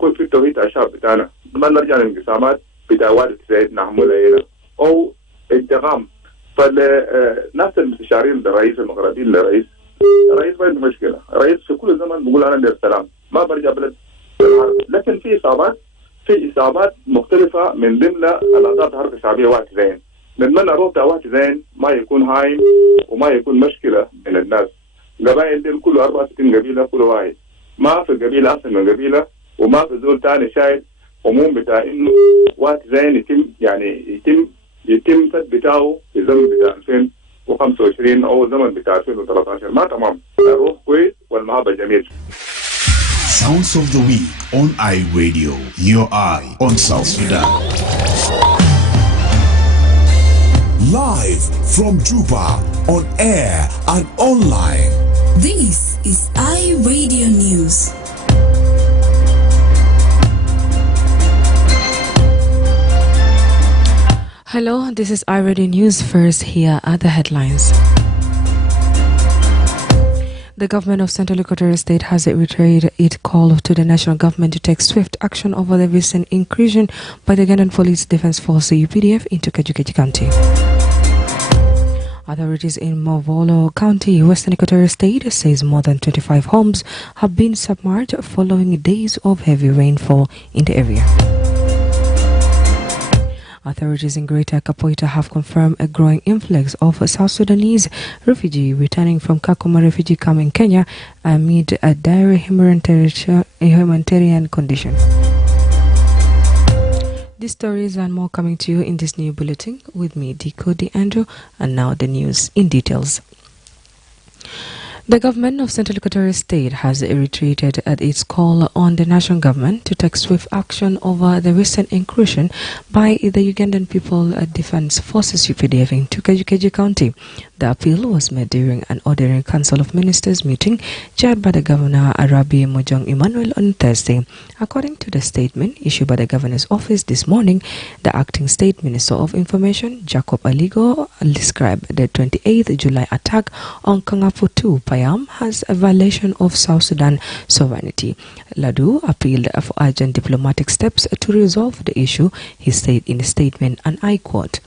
يكون في توقيت الشعب بتاعنا ما نرجع للانقسامات بتاع والد زايد نعملها هنا او انتقام. فالناس المستشارين للرئيس المغربي للرئيس الرئيس ما عنده مشكله، الرئيس في كل زمن بيقول انا دير السلام ما برجع بلد بالحرب، لكن في اصابات مختلفه من ضمن الاعضاء الحركه الشعبيه وقت زين. نتمنى روح وقت زين ما يكون هايم وما يكون مشكله من الناس. قبائل دي كل 64 قبيله كل واحد، ما في قبيله احسن من قبيله وما في زول ثاني شايل هموم بتاع انه وقت زين يتم سد بتاعه في الزمن بتاع 2025 او الزمن بتاع 2013 ما تمام. الروح كويس والمهابه جميل. Sounds of the Week on iRadio, your eye on South Sudan. Live from Juba, on air and online. This is iRadio News. Hello, this is iRadio News. First, here are the headlines. The government of Central Equatorial State has reiterated its call to the national government to take swift action over the recent incursion by the Ugandan Police Defense Force UPDF into Kajukeji County. Authorities in Movolo County, Western Equatorial State, says more than 25 homes have been submerged following days of heavy rainfall in the area. Authorities in Greater Kapoita have confirmed a growing influx of South Sudanese refugees returning from Kakuma refugee camp in Kenya amid a dire humanitarian condition. These stories and more coming to you in this new bulletin with me, Diko Andrew, and now the news in details. The government of Central Equatorial State has reiterated at its call on the national government to take swift action over the recent incursion by the Ugandan People Defense Forces UPDF into Kajukeji County. The appeal was made during an ordinary Council of Ministers meeting chaired by the Governor Arabi Mojong Emmanuel on Thursday. According to the statement issued by the Governor's office this morning, the acting State Minister of Information, Jacob Aligo, described the 28th July attack on Kangaputu Payam as a violation of South Sudan sovereignty. Ladu appealed for urgent diplomatic steps to resolve the issue, he said in a statement, and I quote,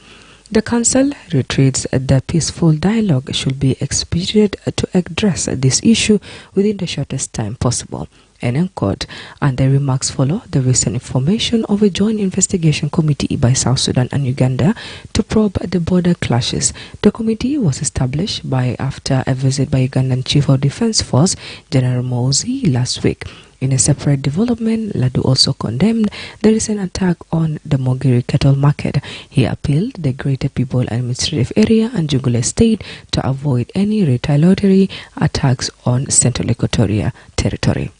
"The Council reiterates that peaceful dialogue should be expedited to address this issue within the shortest time possible." End quote. And the remarks follow the recent information of a joint investigation committee by South Sudan and Uganda to probe the border clashes. The committee was established after a visit by Ugandan Chief of Defense Force General Mozi last week. In a separate development, Ladu also condemned the recent attack on the Mogiri cattle market. He appealed the Greater People Administrative Area and Jungule State to avoid any retaliatory attacks on Central Equatoria territory.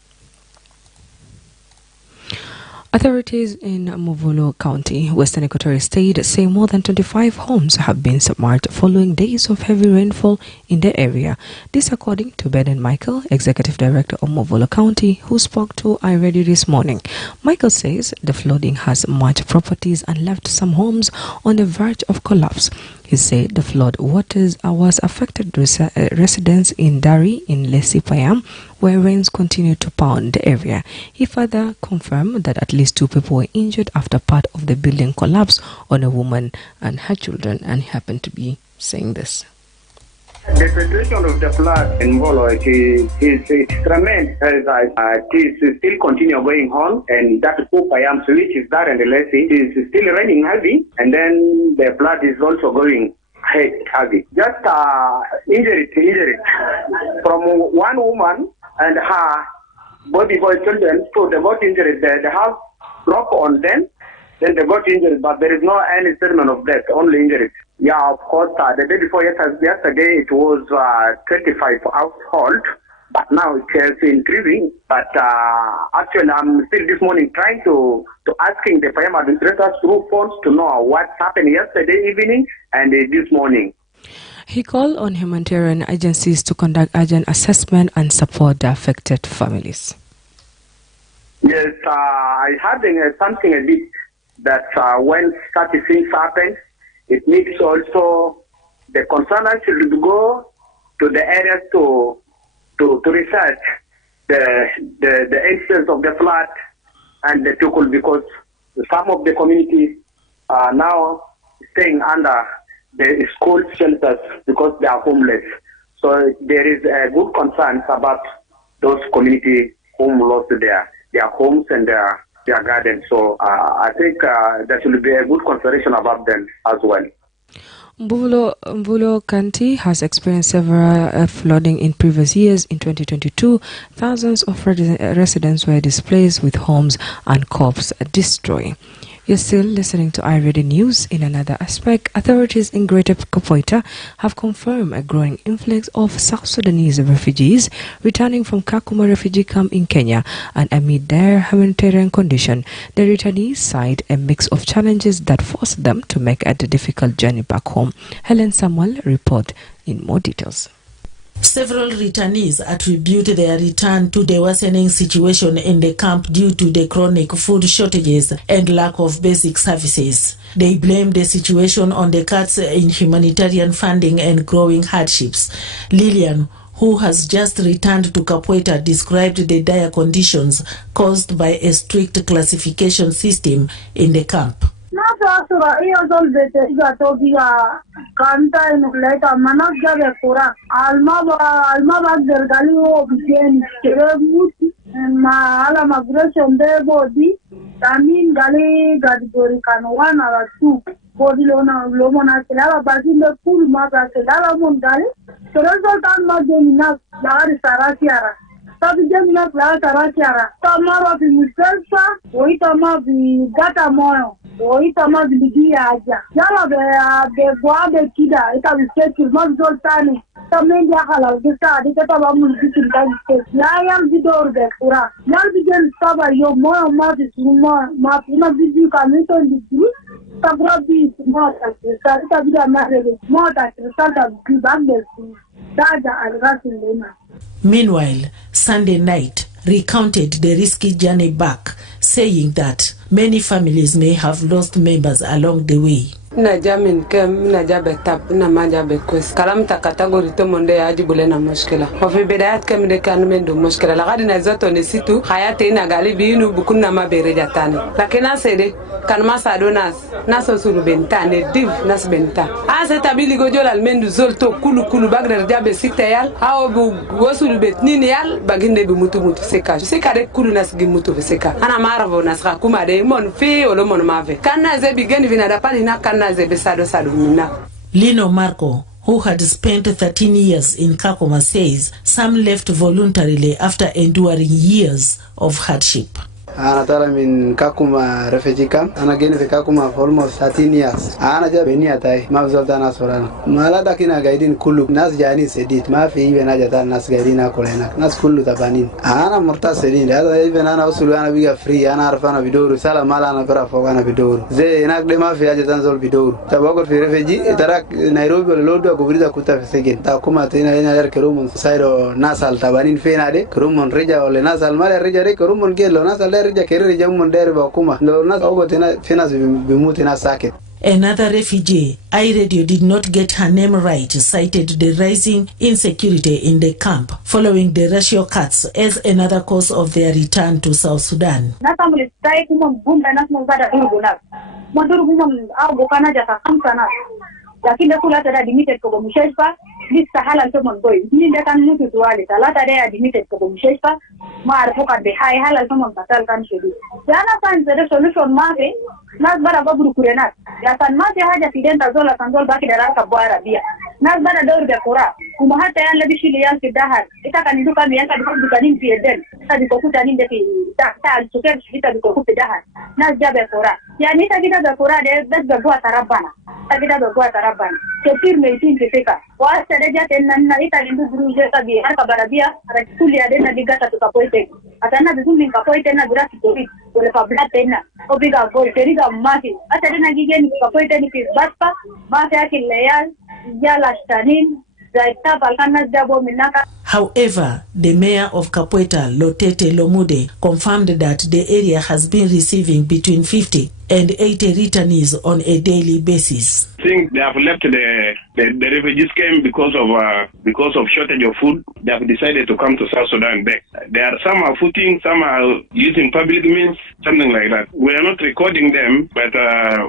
Authorities in Movolo County, Western Equatorial State, say more than 25 homes have been submerged following days of heavy rainfall in the area. This according to Beden Michael, Executive Director of Movolo County, who spoke to iRadio this morning. Michael says the flooding has smashed properties and left some homes on the verge of collapse. He said the flood waters was affected residents in Dari in Lesi Payam, where rains continue to pound the area. He further confirmed that at least 2 people were injured after part of the building collapsed on a woman and her children, and he happened to be saying this. The situation of the flood in Molo is tremendous. It is still continue going on, and that Pupayam which is there and the Lesi is still raining heavy, and then the flood is also going heavy. Just injury from one woman and her body boy children. So they got injured. They have rock on them. Then they got injured, but there is no any statement of death, only injuries. Yeah, of course, the day before yesterday it was 25 households, but now it is increasing. But actually, I'm still this morning trying to asking the Payam administrators through phones to know what happened yesterday evening and this morning. He called on humanitarian agencies to conduct urgent assessment and support the affected families. Yes, I heard something a bit that when such things happen, it needs also the concerners should go to the areas to research the incidents of the flood and the Tukul, because some of the communities are now staying under the school shelters because they are homeless. So there is a good concern about those communities who lost their homes and their gardens. So I think there should be a good consideration about them as well. Mbulo County has experienced several flooding in previous years. In 2022, thousands of residents were displaced with homes and crops destroyed. You're still listening to iRadio News. In another aspect, authorities in Greater Kapoita have confirmed a growing influx of South Sudanese refugees returning from Kakuma refugee camp in Kenya, and amid their humanitarian condition, the returnees cite a mix of challenges that force them to make a difficult journey back home. Helen Samuel report in more details. Several returnees attribute their return to the worsening situation in the camp due to the chronic food shortages and lack of basic services. They blame the situation on the cuts in humanitarian funding and growing hardships. Lillian, who has just returned to Kapoita, described the dire conditions caused by a strict classification system in the camp. Sabi jamina plaa tarakiara. Tamara bimuselsa, oitama bi gata moyo, oitama biligia aja. Yala be guabe kida, ita bisetu mazoltani. Tamen ya halal bisa, dikata bamu bisin tani. Layam bidor be pura. Yal bijen saba yo moyo ma bisuma ma puna biju kamito ndiru. Tabra bi mota, sarita bida marebe mota, sarita bi bande daja algasin lema. Meanwhile, Sunday night recounted the risky journey back, saying that many families may have lost members along the way. Na jamin kem na jabe tap na ma jabe kwes kalam ta category to monde ya jibule na mushkila wa fi bidayat kem de kan mendo mushkila la gadi na zato ne situ hayate ina galibi inu bukunna ma bere jatani lakini asede kan ma sadonas naso sulu bentane div nas benta ase tabili gojola almendu zolto kulu bagre jabe sitayal aw bu gosulu betnini yal baginde bi mutu seka de kulu nas gi mutu seka ana maravo nas ka kuma de mon fi olo mon mave kana ze bigeni vina da pali na kana Lino Marco, who had spent 13 years in Kakuma, says some left voluntarily after enduring years of hardship. أنا ترى من كاكوما refugee camp. أنا جيت في كاكوما for almost 13 years. أنا جا بني أتاي ما بزول تانا سورنا. ما لا تكينا قاعدين كله ناس جاني سديت ما في بنا جتا ناس قاعدين أكل هناك ناس كله تبانين. أنا مرتاح سدين هذا إيفن أنا وصل أنا بيجا free أنا أعرف أنا بدور سالا ما أنا برا فوق أنا بدور. زي هناك ده ما في حاجة تنزل بدور. تبغى في refugee ترى نيروبي ولا لودو كبريدا كوتا في سجن. تاكوما تينا هنا در كرومون سايرو ناسال تبانين فين هذا كرومون رجع ولا ناسال ما رجع ري كرومون كيلو ناسال Another refugee, iRadio did not get her name right, cited the rising insecurity in the camp following the racial cuts as another cause of their return to South Sudan. Lakini kula tada admitted kwa msheshpa lista halal to mon boy ni ndaka mtu tuwale talata day admitted kwa msheshpa maarfo ka be hay halal to mon patal kan shedi yana kan zere solution mafe nas bara baburu kurenat ya kan mafe haja sidenta zola kanzol baki daraka bwara bia nas bara dor de kura kuma hata yan labi shili yan kidahar itaka ni duka mi yanka duka ni pieden tadi ko kuta ni ndeki ta alsuker shita duka kuta dahar nas jabe kura yani ta gida da kura de dadda dua tarabana tagida do gwa taraban kefir me tin kefeka wa sadeja tenna ita lindu bruje tabi har kabarabia rakuli ade na digata tukapoite atana bizumi kapoite na durasi tori wala kabla tena obiga gol teriga mati atade na gigeni kapoite ni baspa mati akileyal yala stanin zaita balkana jabo minaka. However, the mayor of Kapoita, Lotete Lomude, confirmed that the area has been receiving between 50 and 80 returnees on a daily basis. I think they have left the refugees came because of shortage of food. They have decided to come to South Sudan back. Some are footing, some are using public means, something like that. We are not recording them, but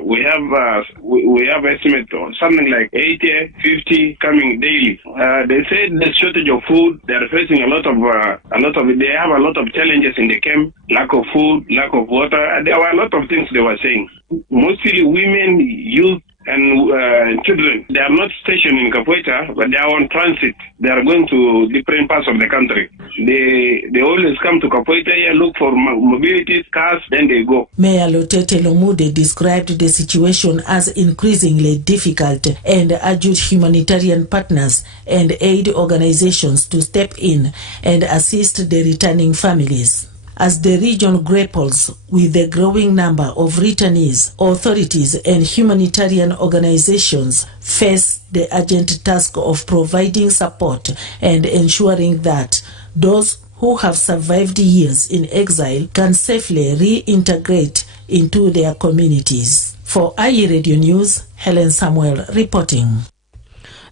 we have estimate of something like 80, 50 coming daily. They say the shortage of food. They are facing a lot of. They have a lot of challenges in the camp: lack of food, lack of water. There were a lot of things they were saying. Mostly women, youth, and children. They are not stationed in Capoeira, but they are on transit. They are going to different parts of the country. They always come to Capoeira, look for mobility, cars, then they go. Mayor Lotete Lomude described the situation as increasingly difficult and urged humanitarian partners and aid organizations to step in and assist the returning families. As the region grapples with the growing number of returnees, authorities and humanitarian organizations face the urgent task of providing support and ensuring that those who have survived years in exile can safely reintegrate into their communities. For IE Radio News, Helen Samuel reporting.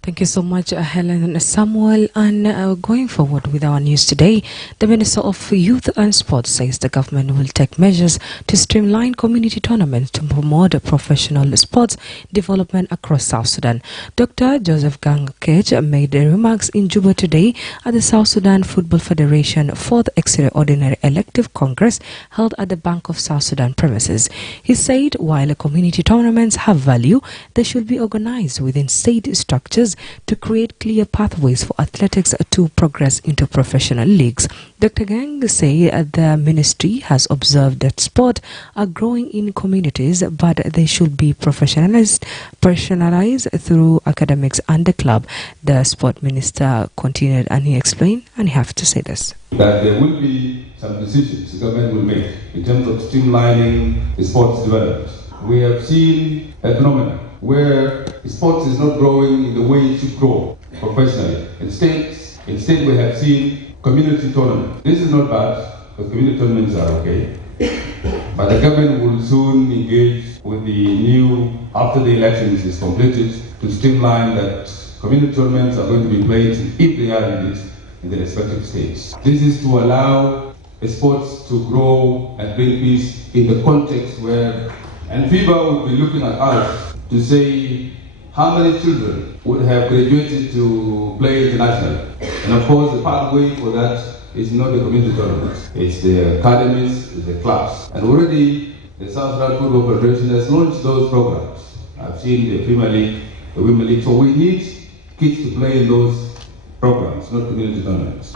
Thank you so much, Helen Samuel. And going forward with our news today, the Minister of Youth and Sports says the government will take measures to streamline community tournaments to promote professional sports development across South Sudan. Dr. Joseph Gangkej made the remarks in Juba today at the South Sudan Football Federation 4th Extraordinary Elective Congress held at the Bank of South Sudan premises. He said while community tournaments have value, they should be organized within state structures to create clear pathways for athletics to progress into professional leagues. Dr. Gang said the ministry has observed that sport are growing in communities, but they should be personalized through academics and the club. The sport minister continued and he explained, and he has to say this. That there will be some decisions the government will make in terms of streamlining the sports development. We have seen a phenomenon where sports is not growing in the way it should grow professionally. Instead we have seen community tournaments. This is not bad, because community tournaments are okay. But the government will soon engage with the new, after the elections is completed, to streamline that community tournaments are going to be played, if they are indeed, in the respective states. This is to allow sports to grow and bring peace in the context where, and FIBA would be looking at us to say how many children would have graduated to play internationally. And of course, the pathway for that is not the community tournaments. It's the academies, it's the clubs. And already the South Sudan Football Federation has launched those programs. I've seen the Premier League, the Women League. So we need kids to play in those programs, not community tournaments.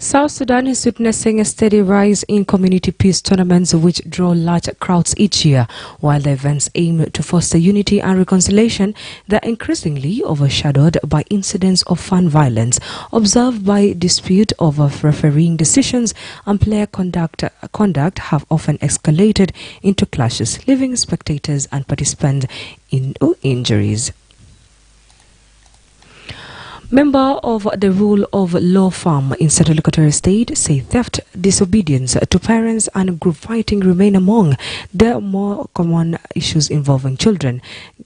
South Sudan is witnessing a steady rise in community peace tournaments which draw large crowds each year. While the events aim to foster unity and reconciliation, they are increasingly overshadowed by incidents of fan violence observed by dispute over refereeing decisions, and player conduct have often escalated into clashes, leaving spectators and participants in injuries. Member of the Rule of Law firm in Central Equatorial State say theft, disobedience to parents and group fighting remain among the more common issues involving children.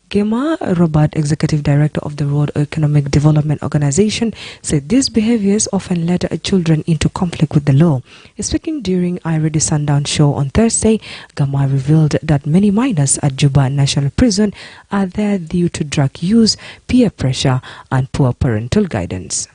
Gema Robert, Executive Director of the Road Economic Development Organization, said these behaviors often led children into conflict with the law. Speaking during the Sundown show on Thursday, Gema revealed that many minors at Juba National Prison are there due to drug use, peer pressure, and poor parental guidance.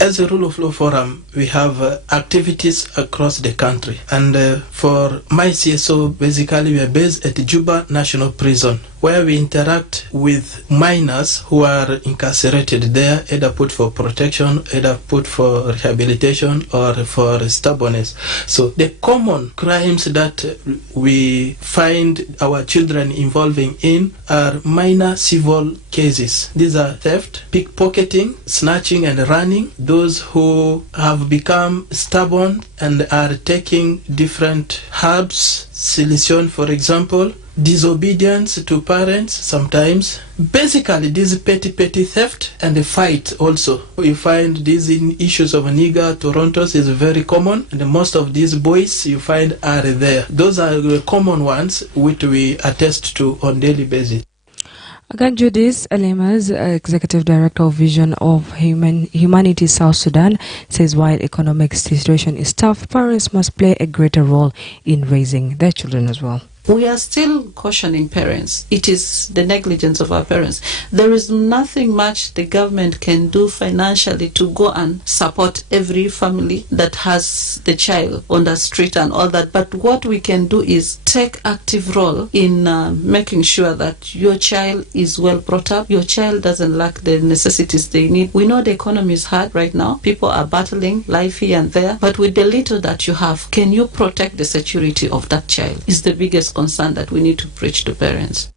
As a Rule of Law Forum, we have activities across the country. And for my CSO, basically we are based at the Juba National Prison, where we interact with minors who are incarcerated there, either put for protection, either put for rehabilitation, or for stubbornness. So the common crimes that we find our children involving in are minor civil cases. These are theft, pickpocketing, snatching and running. Those who have become stubborn and are taking different herbs, silition for example, disobedience to parents sometimes. Basically, this petty theft and the fight also. You find these issues of Niger, Toronto's is very common, and most of these boys you find are there. Those are the common ones which we attest to on daily basis. Again, Judith Alemas, Executive Director of Vision of Humanity South Sudan, says while economic situation is tough, parents must play a greater role in raising their children as well. We are still cautioning parents. It is the negligence of our parents. There is nothing much the government can do financially to go and support every family that has the child on the street and all that. But what we can do is take active role in making sure that your child is well brought up. Your child doesn't lack the necessities they need. We know the economy is hard right now. People are battling life here and there. But with the little that you have, can you protect the security of that child? Is the biggest concern that we need to preach to parents.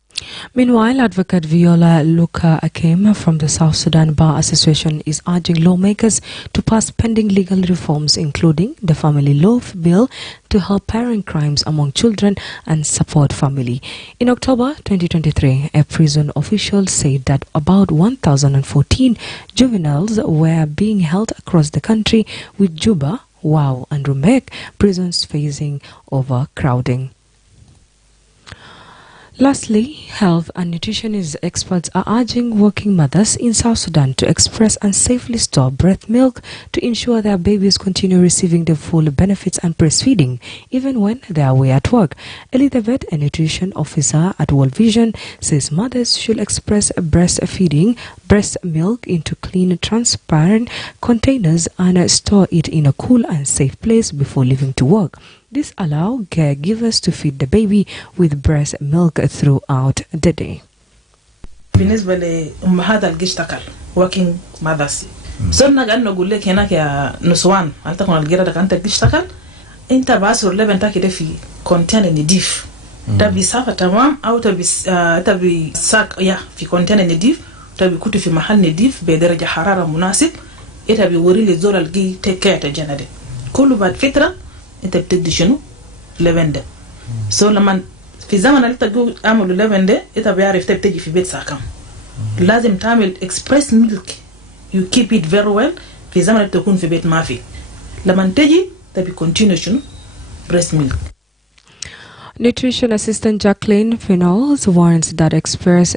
Meanwhile, Advocate Viola Luka Akem from the South Sudan Bar Association is urging lawmakers to pass pending legal reforms, including the Family Law Bill, to help parent crimes among children and support family. In October 2023, a prison official said that about 1,014 juveniles were being held across the country, with Juba, Wau and Rumbek prisons facing overcrowding. Lastly, health and nutritionist experts are urging working mothers in South Sudan to express and safely store breast milk to ensure their babies continue receiving the full benefits and breastfeeding, even when they are away at work. Elizabeth, a nutrition officer at World Vision, says mothers should express breastfeeding breast milk into clean, transparent containers and store it in a cool and safe place before leaving to work. This allows caregivers to feed the baby with breast milk throughout the day. بالنسبة لأمهات اللي تشتغل working mothers صرنا قاعد نقول لك هناك يا نسوان هل تكون الجيرة ده أنت تشتغل أنت بعصر لبن تاكي ده في كونتينر نضيف تبي صافة تمام أو تبي ساق يا في كونتينر نضيف تبي كوتو في محل نضيف بدرجة حرارة مناسب تبي وري للزول الجي تكير تجنده كله بعد فترة انت بتدي شنو لبن ده سو لما في زمن اللي تقول اعملوا لبن ده انت بيعرف تبتدي في بيت ساكم لازم تعمل اكسبريس ميلك يو كيب ات فيري ويل في زمن اللي تكون في بيت ما في لما تجي تبي كونتينيو شنو بريست ميلك. Nutrition assistant Jacqueline Finals warns that express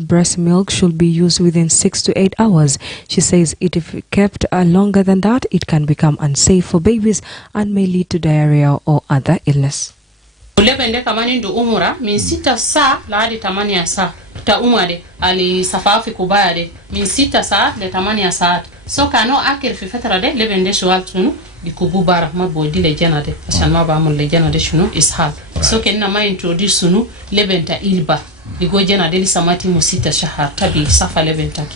breast milk should be used within 6 to 8 hours. She says if kept longer than that, it can become unsafe for babies and may lead to diarrhea or other illness. Ulebende kamani ndu umura min 6 saa la hadi 8 saa ta umade ali safafi kubaya min 6 saa le 8 saa so kano akir fi fatra de lebende shwaltunu dikubu bara ma bodi le janade asan ma ba mun le janade shunu ishal so kenna ma introduce sunu lebenta ilba digo janade li samati mu 6 shahar tabi safa lebenta.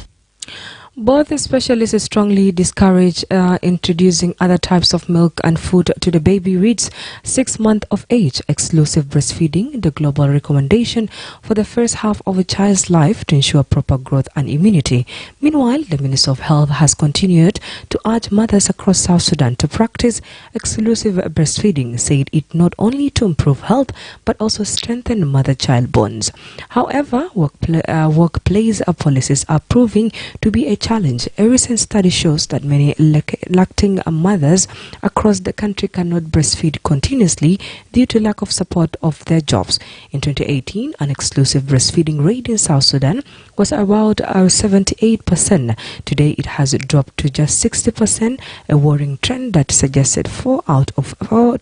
Both specialists strongly discourage introducing other types of milk and food to the baby reaches 6 months of age. Exclusive breastfeeding, the global recommendation for the first half of a child's life to ensure proper growth and immunity. Meanwhile, the Minister of Health has continued to urge mothers across South Sudan to practice exclusive breastfeeding, said it not only to improve health but also strengthen mother-child bonds. However, workplace policies are proving to be a challenge. A recent study shows that many lacting mothers across the country cannot breastfeed continuously due to lack of support of their jobs. In 2018, an exclusive breastfeeding rate in South Sudan was about 78%. Today, it has dropped to just 60%, a worrying trend that suggested 4 out of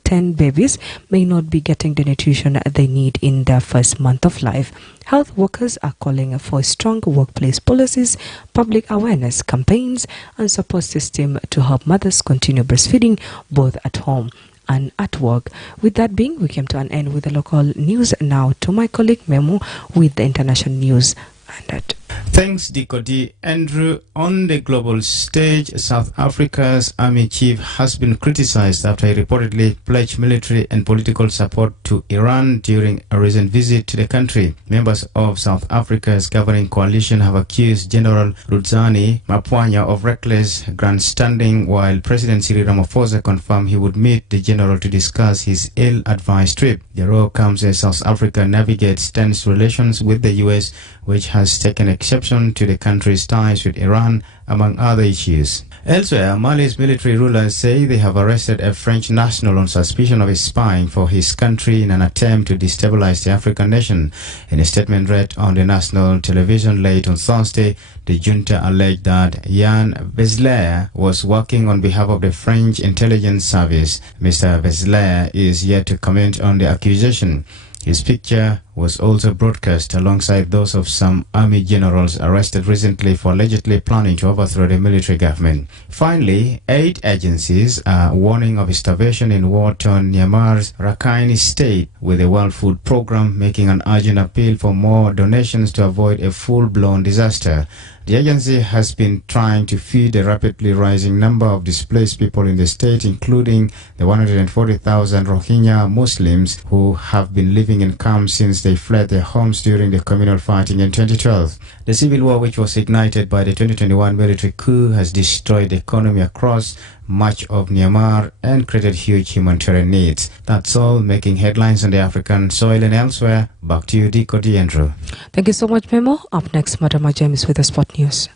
10 babies may not be getting the nutrition they need in their first month of life. Health workers are calling for strong workplace policies, public awareness campaigns, and support system to help mothers continue breastfeeding both at home and at work. With that being, we came to an end with the local news. Now to my colleague Memo with the international news. And that. Thanks, Diko D. Andrew. On the global stage, South Africa's army chief has been criticized after he reportedly pledged military and political support to Iran during a recent visit to the country. Members of South Africa's governing coalition have accused General Rudzani Mapwanya of reckless grandstanding, while President Cyril Ramaphosa confirmed he would meet the general to discuss his ill-advised trip. The row comes as South Africa navigates tense relations with the U.S., which has taken exception to the country's ties with Iran, among other issues. Elsewhere, Mali's military rulers say they have arrested a French national on suspicion of spying for his country in an attempt to destabilize the African nation. In a statement read on the national television late on Thursday, the junta alleged that Jan Vesler was working on behalf of the French intelligence service. Mr. Vesler is yet to comment on the accusation. His picture was also broadcast alongside those of some army generals arrested recently for allegedly planning to overthrow the military government. Finally, aid agencies are warning of starvation in war-torn Myanmar's Rakhine state, with the World Food Programme making an urgent appeal for more donations to avoid a full-blown disaster. The agency has been trying to feed a rapidly rising number of displaced people in the state, including the 140,000 Rohingya Muslims who have been living in camps since they fled their homes during the communal fighting in 2012. The civil war, which was ignited by the 2021 military coup, has destroyed the economy across much of Myanmar and created huge humanitarian needs. That's all, making headlines on the African soil and elsewhere. Back to you, Diko D. Andrew. Thank you so much, Memo. Up next, Madam James with the Sport News.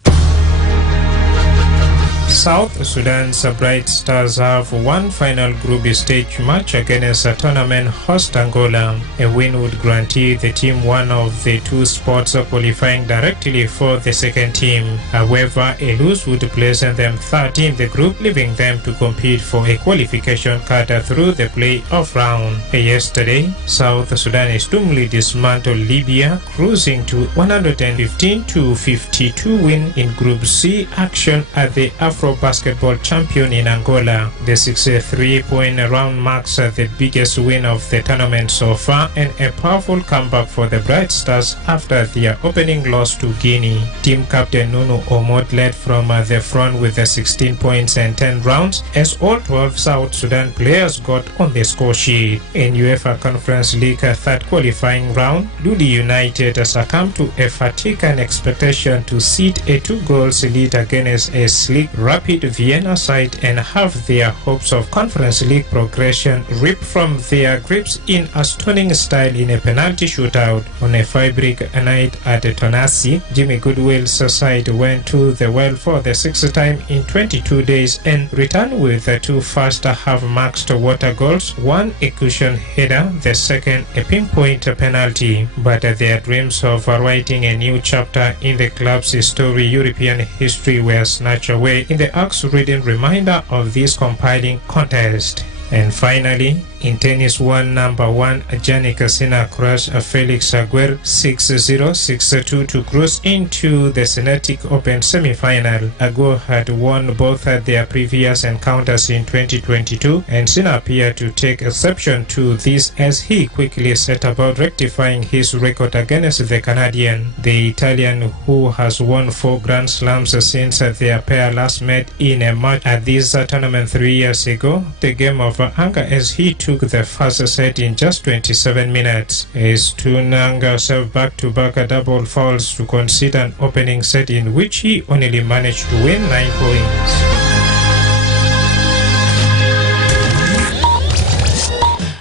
South Sudan's Bright Stars have one final group stage match against a tournament host Angola. A win would guarantee the team one of the two spots qualifying directly for the second team. However, a lose would place them third in the group, leaving them to compete for a qualification card through the play-off round. Yesterday, South Sudan sturdily dismantled Libya, cruising to 115-52 win in Group C action at the Afro Basketball champion in Angola. The 63-point round marks the biggest win of the tournament so far and a powerful comeback for the Bright Stars after their opening loss to Guinea. Team captain Nunu Omot led from the front with 16 points and 10 rounds as all 12 South Sudan players got on the score sheet. In UEFA Conference League third qualifying round, Ludi United succumbed to a fatigue and expectation to cede a 2-goals lead against a sleek Rapid Vienna side and have their hopes of Conference League progression ripped from their grips in a stunning style in a penalty shootout. On a fabric night at Tonassi, Jimmy Goodwill's side went to the well for the sixth time in 22 days and returned with two first half-maxed water goals, one a cushion header, the second a pinpoint penalty. But their dreams of writing a new chapter in the club's story European history were snatched away in the axe-ridden reminder of this compiling contest. And finally, in tennis, number one Jannik Sinner crushed Felix Aguirre 6-0, 6-2 to cruise into the Cincinnati Open semi-final. Aguirre had won both their previous encounters in 2022, and Sinner appeared to take exception to this as he quickly set about rectifying his record against the Canadian. The Italian, who has won 4 Grand Slams since their pair last met in a match at this tournament 3 years ago, the game of anger as he took the first set in just 27 minutes. As Tunanga served back-to-back double fouls to concede an opening set in which he only managed to win 9 points.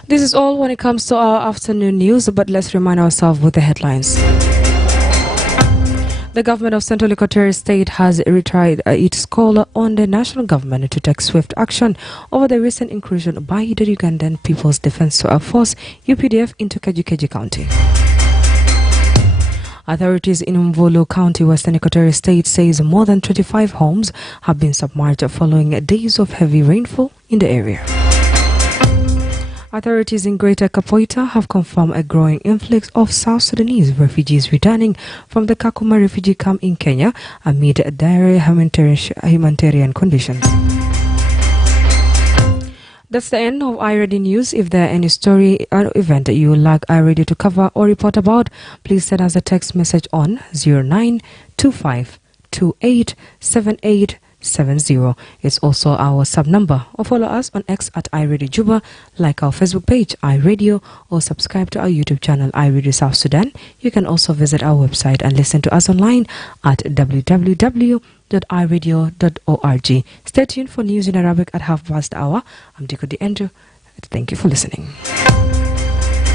This is all when it comes to our afternoon news, but let's remind ourselves with the headlines. The government of Central Equatorial State has retried its call on the national government to take swift action over the recent incursion by the Ugandan People's Defense Force UPDF into Kajukeji County. Authorities in Mvolo County, Western Equatorial State, says more than 25 homes have been submerged following days of heavy rainfall in the area. Authorities in Greater Kapoita have confirmed a growing influx of South Sudanese refugees returning from the Kakuma refugee camp in Kenya amid dire humanitarian conditions. That's the end of iRadio News. If there are any story or event that you would like iRadio to cover or report about, please send us a text message on 0925287870. It's also our sub number. Or follow us on X at iRadio Juba, like our Facebook page iRadio, or subscribe to our YouTube channel iRadio South Sudan. You can also visit our website and listen to us online at www.iradio.org. Stay tuned for news in Arabic at 1:30. I'm Diko Andrew. Thank you for listening.